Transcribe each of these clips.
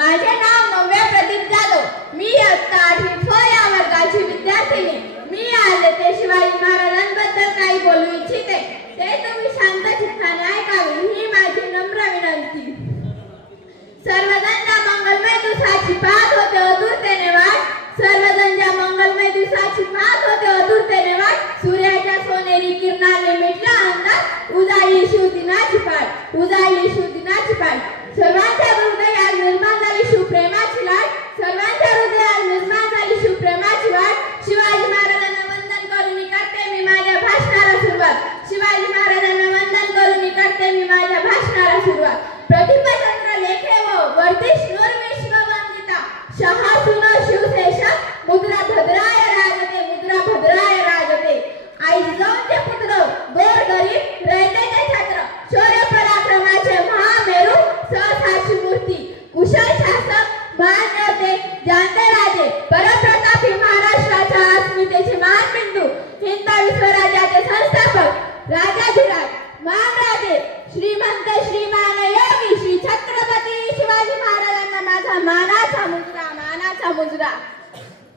माझे नाव नव्या प्रदीप जाधव। मी इयत्ता 8वी फ या वर्गाची विद्यार्थिनी। मी आज येथे शिवाजी महाराजांबद्दल काही बोलू इच्छिते। ते तुम्ही शांत चित्ताने ऐकावे ही माझी नम्र विनंती। सर्वजण ज्या मंगलमय दिवसाची पाहत होते आतुरतेने वाट, सर्वजण ज्या मंगलमय दिवसाची पाहत होते आतुरतेने वाट, सूर्याच्या सोनेरी किरणाने मिटला अंधार, उजाळली शिवदिनाची पाट, उजाळली शिवदिनाची पाट। सर्वांच्या हृदयात निर्माण झाली शिवप्रेमाची लाट, सर्वांच्या हृदयात निर्माण झाली शिवप्रेमाची वाट। शिवाजी महाराजांना वंदन करून करते मी माझ्या भाषणाला सुरुवात, शिवाजी महाराजांना वंदन करून करते मी माझ्या भाषणाला सुरुवात। प्रतिभाचंद्र लेखे व वर्धिष्ठ विश्व वंदिता, शहासुन शिवशेषा, मुद्रा भद्राय राजते, मुद्रा भद्राय राजते। आई जिजाऊंचे पुत्र, गोर गरीब रयतेचे छत्र, शौर्य पराक्रमाचे महामेरू, सहसाची मूर्ती, कुशल शासक, महान जानते राजे, परप्रतापी महाराष्ट्राच्या अस्मितेचे मानबिंदू, हिंदवी स्वराज्याचे संस्थापक, राजाधिराज, महाराजे, श्रीमंत श्रीमान योगी श्री छत्रपती शिवाजी महाराजांना माझा मानाचा मुजरा, मानाचा मुजरा।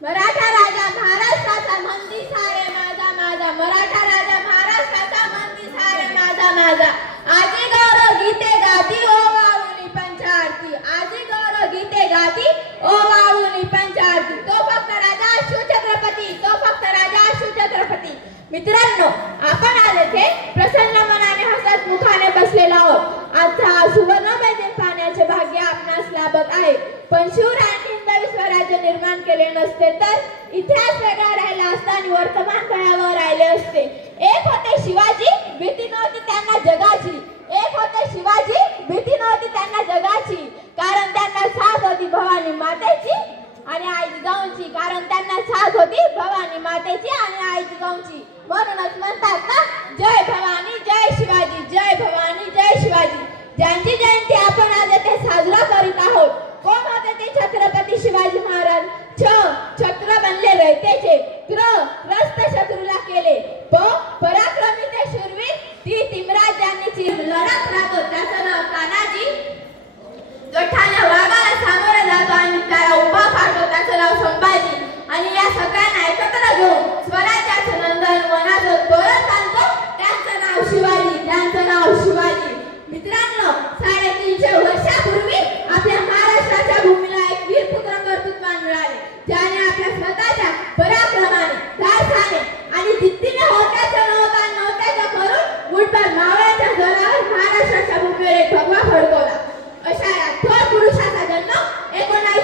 मराठा राजा महाराष्ट्राचा मंदी सारे माझा माझा, मराठा राजा महाराष्ट्राचा मंदी सारे माझा माझा। आजी गौरव गीते गाती ओ वाळूनी पंचारती, आजी गौरव गीते गाती ओ वाळूनी पंचारती। तो फक्त राजा शिवछत्रपती, तो फक्त राजा शिवछत्रपती। मित्रांनो, आपण आज येथे प्रसन्न मनाने हसत मुखाने बसलेलो आहोत। आजचा हा सुवर्णमय दिन पाहण्याचे भाग्य आपणास लाभत आहे। पण शिवरायांनी हिंदवी स्वराज्य निर्माण केले नसते तर इतिहास वेगळा राहिला असता आणि वर्तमान काळावर राहिले असते। एक होते शिवाजी, भीती नव्हती त्यांना जगाची, एक होते शिवाजी, भीती नव्हती त्यांना जगाची, कारण त्यांना साथ होती भवानी मातेची आणि आई जिजाऊंची, कारण त्यांना साथ होती भवानी मातेची आणि आई जिजाऊंची। म्हणूनच म्हणतात ना, जय